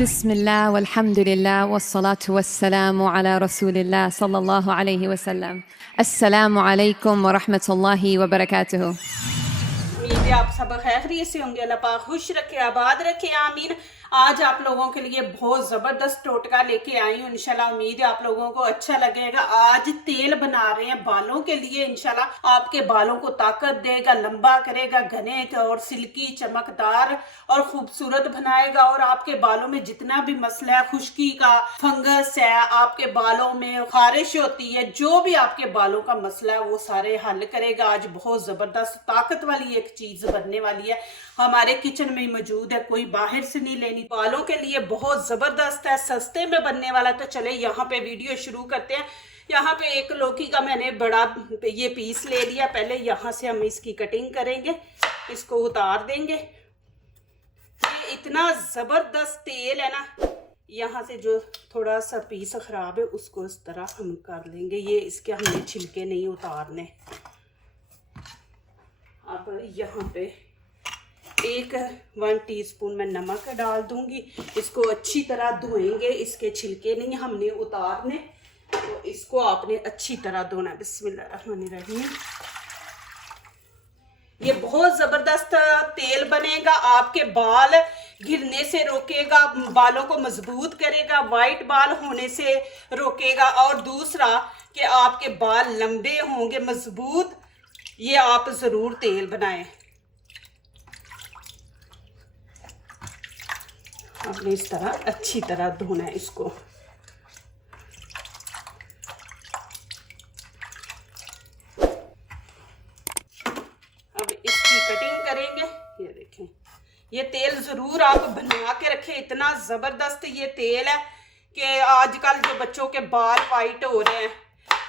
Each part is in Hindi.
बिस्मिल्लाह वल्हम्दुलिल्लाह वस्सलातु वस्सलामु अला रसूलिल्लाह सल्लल्लाहु अलैहि वसल्लम। अस्सलामु अलैकुम व रहमतुल्लाहि व बरकातुहू। उम्मीद है आप सब खैरियत से होंगे। अल्लाह पाक खुश रखे, आबाद रखे, आमीन। आज आप लोगों के लिए बहुत ज़बरदस्त टोटका लेके आई हूँ। इंशाल्लाह उम्मीद है आप लोगों को अच्छा लगेगा। आज तेल बना रहे हैं बालों के लिए। इंशाल्लाह आपके बालों को ताकत देगा, लंबा करेगा, घने और सिल्की चमकदार और खूबसूरत बनाएगा। और आपके बालों में जितना भी मसला है, खुश्की का, फंगस है, आपके बालों में खारिश होती है, जो भी आपके बालों का मसला है वो सारे हल करेगा। आज बहुत ज़बरदस्त ताकत वाली एक चीज़ बनने वाली है, हमारे किचन में ही मौजूद है, कोई बाहर से नहीं लेनी। बालों के लिए बहुत ज़बरदस्त है, सस्ते में बनने वाला। तो चले यहाँ पे वीडियो शुरू करते हैं। यहाँ पे एक लौकी का मैंने बड़ा ये पीस ले लिया। पहले यहाँ से हम इसकी कटिंग करेंगे, इसको उतार देंगे। ये इतना ज़बरदस्त तेल है ना, यहाँ से जो थोड़ा सा पीस ख़राब है उसको इस तरह हम कर लेंगे। ये इसके हमने छिलके नहीं उतारने। अब यहाँ पे 1 टीस्पून मैं नमक डाल दूंगी। इसको अच्छी तरह धोएंगे, इसके छिलके नहीं हमने उतारने, तो इसको आपने अच्छी तरह धोना। बिस्मिल्लाहिर्रहमानिर्रहीम। ये बहुत ज़बरदस्त तेल बनेगा, आपके बाल गिरने से रोकेगा, बालों को मजबूत करेगा, वाइट बाल होने से रोकेगा। और दूसरा कि आपके बाल लंबे होंगे, मजबूत। ये आप ज़रूर तेल बनाएं। आपने इस तरह अच्छी तरह धोना है इसको। अब इसकी कटिंग करेंगे। ये देखें, ये तेल ज़रूर आप बना के रखें। इतना ज़बरदस्त ये तेल है कि आजकल जो बच्चों के बाल वाइट हो रहे हैं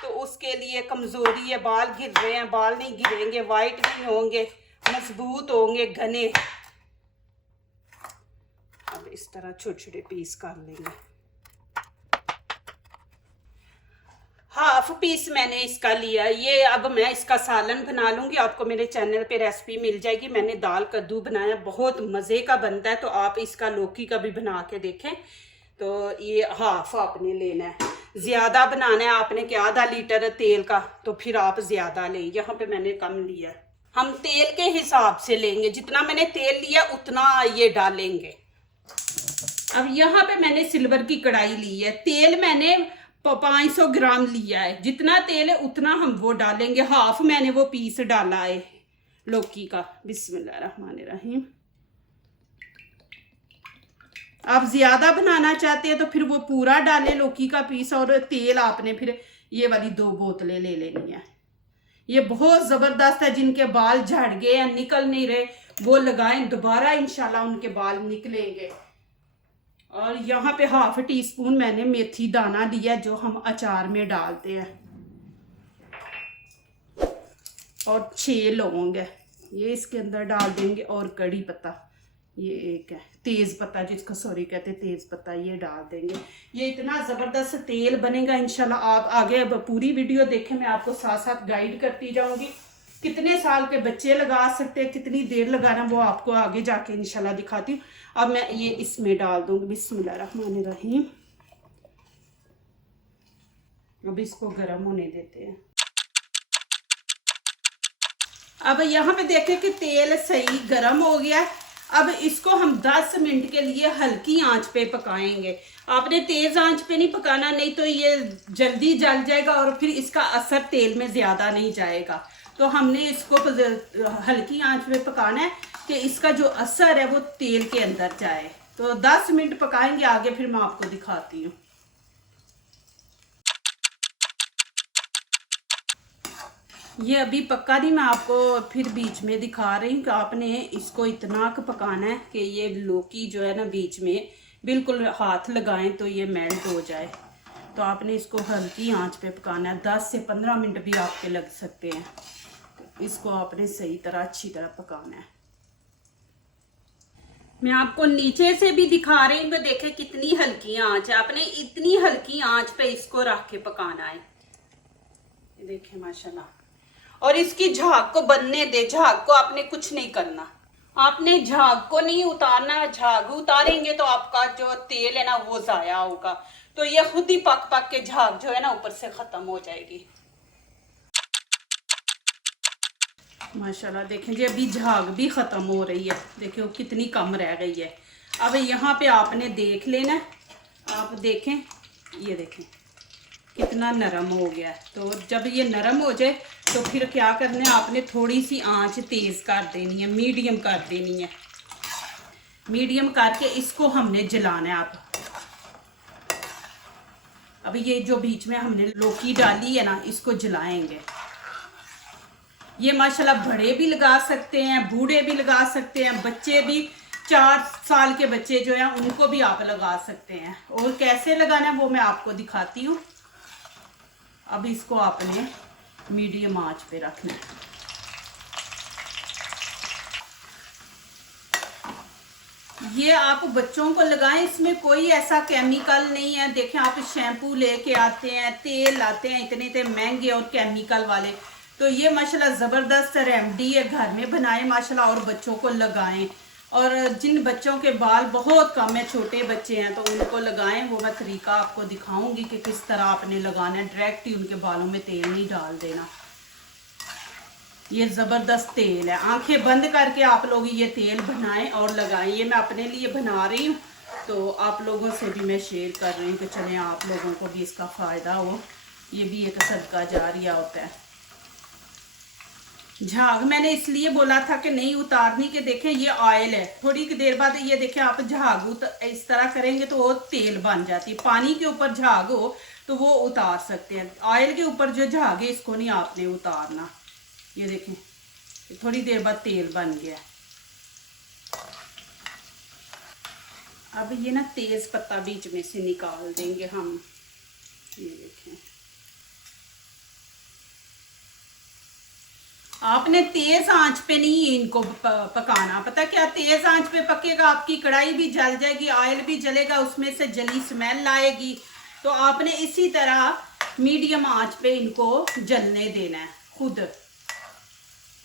तो उसके लिए कमज़ोरी है, बाल गिर रहे हैं, बाल नहीं गिरेंगे, वाइट नहीं होंगे, मजबूत होंगे, घने। अब इस तरह छोटे छोटे पीस कर लेंगे। हाफ पीस मैंने इसका लिया। ये अब मैं इसका सालन बना लूँगी। आपको मेरे चैनल पे रेसिपी मिल जाएगी। मैंने दाल कद्दू बनाया, बहुत मज़े का बनता है। तो आप इसका लौकी का भी बना के देखें। तो ये हाफ आपने लेना है, ज़्यादा बनाना है आपने कि आधा लीटर तेल का, तो फिर आप ज़्यादा लें। यहाँ पे मैंने कम लिया। हम तेल के हिसाब से लेंगे, जितना मैंने तेल लिया उतना ये डालेंगे। अब यहाँ पे मैंने सिल्वर की कढ़ाई ली है। तेल मैंने 500 ग्राम लिया है। जितना तेल है उतना हम वो डालेंगे। हाफ मैंने वो पीस डाला है लौकी का। बिस्मिल्लाहिर्रहमानिर्रहीम। आप ज़्यादा बनाना चाहते हैं तो फिर वो पूरा डालें लौकी का पीस। और तेल आपने फिर ये वाली 2 बोतलें ले लेनी है। ये बहुत ज़बरदस्त है। जिनके बाल झड़ गए हैं, निकल नहीं रहे, वो लगाएं, दोबारा इंशाल्लाह उनके बाल निकलेंगे। और यहाँ पे हाफ टीस्पून मैंने मेथी दाना लिया, जो हम अचार में डालते हैं। और 6 लौंग है, ये इसके अंदर डाल देंगे। और कड़ी पत्ता, ये एक है, तेज़ पत्ता जिसको सॉरी कहते हैं, तेज़ पत्ता, ये डाल देंगे। ये इतना ज़बरदस्त तेल बनेगा इंशाल्लाह। आप आगे अब पूरी वीडियो देखें, मैं आपको साथ साथ गाइड करती जाऊंगी। कितने साल के बच्चे लगा सकते हैं, कितनी देर लगाना, वो आपको आगे जाके इंशाल्लाह दिखाती हूँ। अब मैं ये इसमें डाल दूंगी। बिस्मिल्लाहिर्रहमानिर्रहीम। अब इसको गर्म होने देते हैं। अब यहाँ पे देखें कि तेल सही गर्म हो गया। अब इसको हम 10 मिनट के लिए हल्की आंच पे पकाएंगे। आपने तेज़ आंच पे नहीं पकाना, नहीं तो ये जल्दी जल जाएगा और फिर इसका असर तेल में ज़्यादा नहीं जाएगा। तो हमने इसको हल्की आंच पे पकाना है कि इसका जो असर है वो तेल के अंदर जाए। तो 10 मिनट पकाएंगे, आगे फिर मैं आपको दिखाती हूँ। ये अभी पक्का नहीं, मैं आपको फिर बीच में दिखा रही हूँ कि आपने इसको इतना पकाना है कि ये लौकी जो है ना बीच में बिल्कुल हाथ लगाएं तो ये मेल्ट हो जाए। तो आपने इसको हल्की आंच पे पकाना है। 10 से 15 मिनट भी आपके लग सकते हैं। इसको आपने सही तरह अच्छी तरह पकाना है। मैं आपको नीचे से भी दिखा रही हूँ, देखें कितनी हल्की आंच है। आपने इतनी हल्की आंच पे इसको रख के पकाना है। देखें माशाल्लाह। और इसकी झाग को बनने दे, झाग को आपने कुछ नहीं करना। आपने झाग को नहीं उतारना, झाग उतारेंगे तो आपका जो तेल है ना वो जाया होगा, तो ये खुद ही पक पक के झाग जो है ना ऊपर से खत्म हो जाएगी। माशाल्लाह देखें जी, अभी झाग भी ख़त्म हो रही है, देखिए कितनी कम रह गई है। अब यहाँ पे आपने देख लेना, आप देखें, ये देखें कितना नरम हो गया है। तो जब ये नरम हो जाए तो फिर क्या करना है, आपने थोड़ी सी आंच तेज़ कर देनी है, मीडियम कर देनी है। मीडियम करके इसको हमने जलाना है। आप अब ये जो बीच में हमने लौकी डाली है ना, इसको जलाएंगे। ये माशाल्लाह बड़े भी लगा सकते हैं, बूढ़े भी लगा सकते हैं, बच्चे भी, 4 साल के बच्चे जो हैं उनको भी आप लगा सकते हैं। और कैसे लगाना है वो मैं आपको दिखाती हूँ। अब इसको आपने मीडियम आंच पे रखना है। ये आप बच्चों को लगाएं, इसमें कोई ऐसा केमिकल नहीं है। देखें, आप शैम्पू लेके आते हैं, तेल लाते हैं इतने इतने महंगे और केमिकल वाले, तो ये माशाल्लाह ज़बरदस्त रेमेडी है, घर में बनाएं माशाल्लाह और बच्चों को लगाएं। और जिन बच्चों के बाल बहुत कम है, छोटे बच्चे हैं, तो उनको लगाएं। वो मैं तरीका आपको दिखाऊंगी कि किस तरह आपने लगाना है। डायरेक्ट ही उनके बालों में तेल नहीं डाल देना। ये ज़बरदस्त तेल है, आंखें बंद करके आप लोग ये तेल बनाएं और लगाएं। ये मैं अपने लिए बना रही हूँ, तो आप लोगों से भी मैं शेयर कर रही हूँ कि चलें आप लोगों को भी इसका फ़ायदा हो। ये भी एक सदका जारिया होता है। झाग मैंने इसलिए बोला था कि नहीं उतारनी, के देखें ये ऑयल है, थोड़ी की देर बाद ये देखें आप झाग इस तरह करेंगे तो वो तेल बन जाती है। पानी के ऊपर झाग हो तो वो उतार सकते हैं, ऑयल के ऊपर जो झाग है इसको नहीं आपने उतारना। ये देखें थोड़ी देर बाद तेल बन गया। अब ये ना तेज पत्ता बीच में से निकाल देंगे हम। ये देखें, आपने तेज आंच पे नहीं इनको पकाना। पता क्या, तेज आंच पे पकेगा आपकी कढ़ाई भी जल जाएगी, ऑयल भी जलेगा, उसमें से जली स्मेल आएगी। तो आपने इसी तरह मीडियम आंच पे इनको जलने देना है खुद,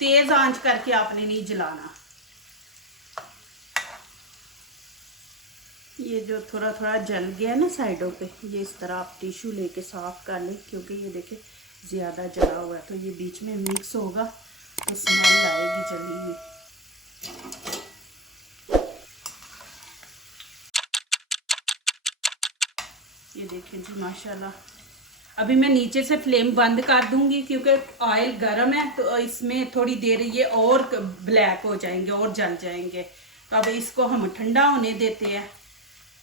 तेज आंच करके आपने नहीं जलाना। ये जो थोड़ा थोड़ा जल गया ना साइडों पे, ये इस तरह आप टिश्यू लेके साफ कर लें, क्योंकि ये देखें ज़्यादा जला हुआ है, तो ये बीच में मिक्स होगा तो स्मेल आएगी जली हुई। ये देखें जी माशाल्लाह। अभी मैं नीचे से फ्लेम बंद कर दूंगी, क्योंकि ऑयल गर्म है, तो इसमें थोड़ी देर ये और ब्लैक हो जाएंगे और जल जाएंगे। तो अब इसको हम ठंडा होने देते हैं।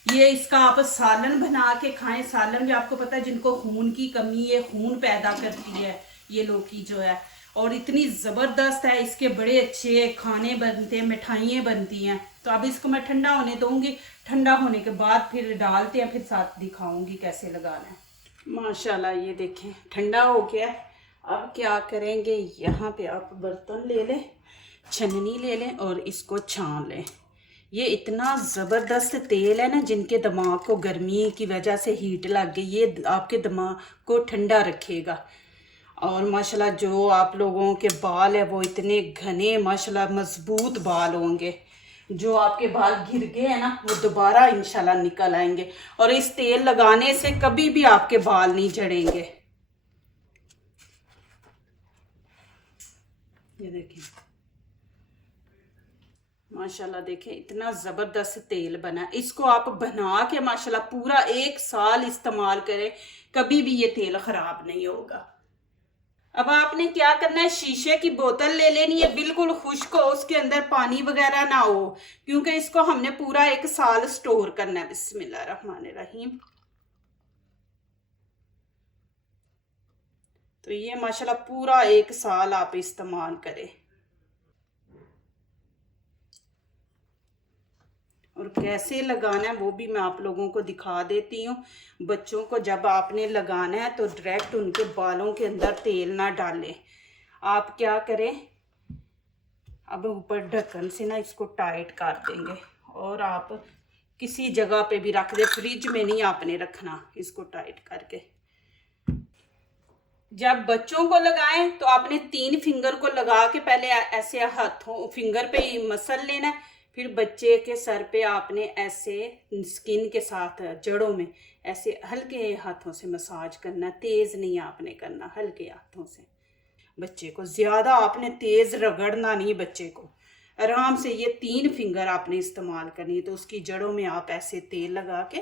ये इसका आप सालन बना के खाएं। सालन भी आपको पता है, जिनको खून की कमी है, खून पैदा करती है ये लौकी जो है, और इतनी ज़बरदस्त है, इसके बड़े अच्छे खाने बनते हैं, मिठाइयाँ बनती हैं। तो अब इसको मैं ठंडा होने दूंगी, ठंडा होने के बाद फिर डालते हैं, फिर साथ दिखाऊंगी कैसे लगाना है। माशाल्लाह ये देखें ठंडा हो गया। अब क्या करेंगे, यहाँ पे आप बर्तन ले लें, छन्नी ले लें और इसको छान लें। ये इतना ज़बरदस्त तेल है ना, जिनके दिमाग को गर्मी की वजह से हीट लग गई, ये आपके दिमाग को ठंडा रखेगा। और माशाल्लाह जो आप लोगों के बाल है वो इतने घने माशाल्लाह मजबूत बाल होंगे। जो आपके बाल गिर गए हैं ना, वो दोबारा इंशाल्लाह निकल आएंगे। और इस तेल लगाने से कभी भी आपके बाल नहीं झड़ेंगे। ये देखिए माशाल्लाह, देखें इतना ज़बरदस्त तेल बना। इसको आप बना के माशाल्लाह पूरा 1 साल इस्तेमाल करें, कभी भी ये तेल ख़राब नहीं होगा। अब आपने क्या करना है, शीशे की बोतल ले लेनी है, बिल्कुल खुश्क हो, उसके अंदर पानी वगैरह ना हो, क्योंकि इसको हमने पूरा 1 साल स्टोर करना है। बिस्मिल्लाहिर्रहमानिर्रहीम। तो ये माशाल्लाह पूरा 1 साल आप इस्तेमाल करें। और कैसे लगाना है वो भी मैं आप लोगों को दिखा देती हूँ। बच्चों को जब आपने लगाना है तो डायरेक्ट उनके बालों के अंदर तेल ना डालें। आप क्या करें, अब ऊपर ढक्कन से ना इसको टाइट कर देंगे, और आप किसी जगह पे भी रख दे, फ्रिज में नहीं आपने रखना, इसको टाइट करके। जब बच्चों को लगाएं तो आपने 3 फिंगर को लगा के पहले ऐसे हाथों फिंगर पे ही मसल लेना है, फिर बच्चे के सर पे आपने ऐसे स्किन के साथ जड़ों में ऐसे हल्के हाथों से मसाज करना, तेज नहीं आपने करना, हल्के हाथों से। बच्चे को ज़्यादा आपने तेज रगड़ना नहीं, बच्चे को आराम से ये 3 फिंगर आपने इस्तेमाल करनी है। तो उसकी जड़ों में आप ऐसे तेल लगा के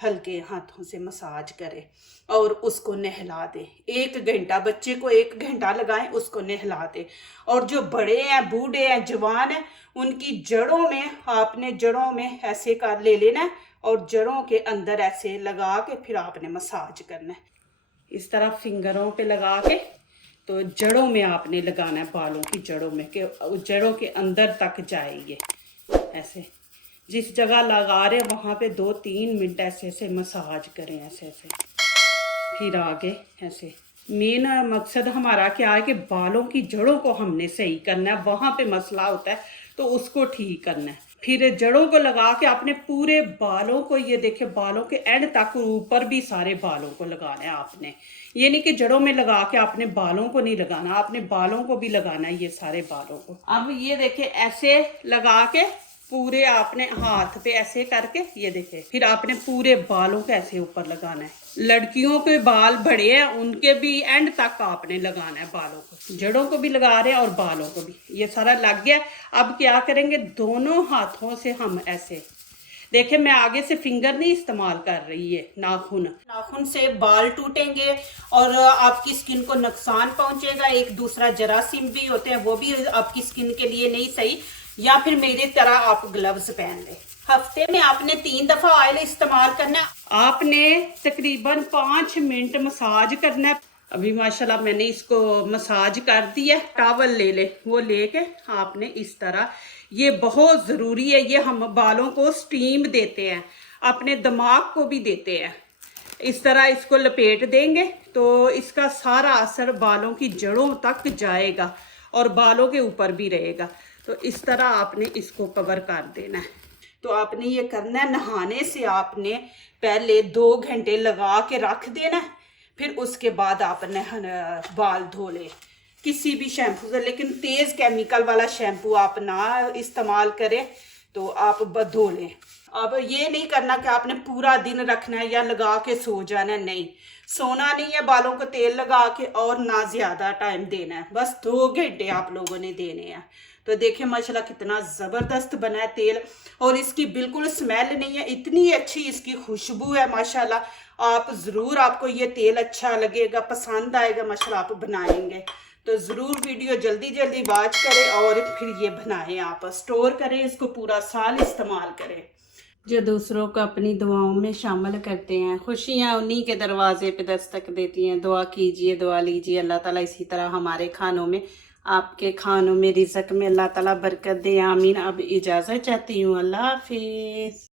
हल्के हाथों से मसाज करें और उसको नहला दें 1 घंटा। बच्चे को 1 घंटा लगाएं, उसको नहला दें। और जो बड़े हैं, बूढ़े हैं, जवान हैं, उनकी जड़ों में आपने जड़ों में ऐसे कर ले लेना है और जड़ों के अंदर ऐसे लगा के फिर आपने मसाज करना है। इस तरह फिंगरों पे लगा के तो जड़ों में आपने लगाना है, बालों की जड़ों में, कि जड़ों के अंदर तक जाएंगे। ऐसे जिस जगह लगा रहे वहाँ पे 2-3 मिनट ऐसे ऐसे मसाज करें, ऐसे ऐसे। फिर आगे ऐसे। मेन मकसद हमारा क्या है कि बालों की जड़ों को हमने सही करना है, वहाँ पे मसला होता है तो उसको ठीक करना है। फिर जड़ों को लगा के आपने पूरे बालों को, ये देखे बालों के एंड तक, ऊपर भी सारे बालों को लगाना है आपने। ये नहीं कि जड़ों में लगा के आपने बालों को नहीं लगाना, आपने बालों को भी लगाना है, ये सारे बालों को। अब ये देखे ऐसे लगा के पूरे आपने हाथ पे ऐसे करके, ये देखे फिर आपने पूरे बालों को ऐसे ऊपर लगाना है। लड़कियों के बाल बड़े हैं, उनके भी एंड तक आपने लगाना है बालों को, जड़ों को भी लगा रहे हैं और बालों को भी। ये सारा लग गया। अब क्या करेंगे, दोनों हाथों से हम ऐसे, देखिए मैं आगे से फिंगर नहीं इस्तेमाल कर रही है, नाखून से बाल टूटेंगे और आपकी स्किन को नुकसान पहुंचेगा। एक दूसरा जरासीम भी होते हैं, वो भी आपकी स्किन के लिए नहीं सही। या फिर मेरी तरह आप ग्लव्स पहन लें। हफ्ते में आपने 3 दफा ऑयल इस्तेमाल करना है। आपने तकरीबन 5 मिनट मसाज करना है। अभी माशाल्लाह मैंने इसको मसाज कर दिया। टॉवल ले ले, वो लेके आपने इस तरह, ये बहुत ज़रूरी है, ये हम बालों को स्टीम देते हैं, अपने दिमाग को भी देते हैं। इस तरह इसको लपेट देंगे तो इसका सारा असर बालों की जड़ों तक जाएगा और बालों के ऊपर भी रहेगा। तो इस तरह आपने इसको कवर कर देना है। तो आपने ये करना है, नहाने से आपने पहले 2 घंटे लगा के रख देना है, फिर उसके बाद आपने बाल धो ले किसी भी शैम्पू से, लेकिन तेज़ केमिकल वाला शैम्पू आप ना इस्तेमाल करें, तो आप धो लें। अब ये नहीं करना कि आपने पूरा दिन रखना है या लगा के सो जाना है, नहीं, सोना नहीं है, बालों को तेल लगा के, और ना ज़्यादा टाइम देना है, बस 2 घंटे आप लोगों ने देने हैं। तो देखिए माशाल्लाह कितना ज़बरदस्त बना है तेल, और इसकी बिल्कुल स्मेल नहीं है, इतनी अच्छी इसकी खुशबू है माशाल्लाह। आप ज़रूर, आपको ये तेल अच्छा लगेगा, पसंद आएगा माशाल्लाह, आप बनाएंगे तो ज़रूर वीडियो जल्दी जल्दी वॉच करें और फिर ये बनाएं, आप स्टोर करें, इसको पूरा साल इस्तेमाल करें। जो दूसरों को अपनी दुआओं में शामिल करते हैं, खुशियाँ उन्हीं के दरवाजे पे दस्तक देती हैं। दुआ कीजिए, दुआ लीजिए, अल्लाह ताला इसी तरह हमारे खानों में, आपके खानों में, रिज़्क़ में अल्लाह ताला बरकत दे, आमीन। अब इजाज़त चाहती हूँ, अल्लाह हाफिज़।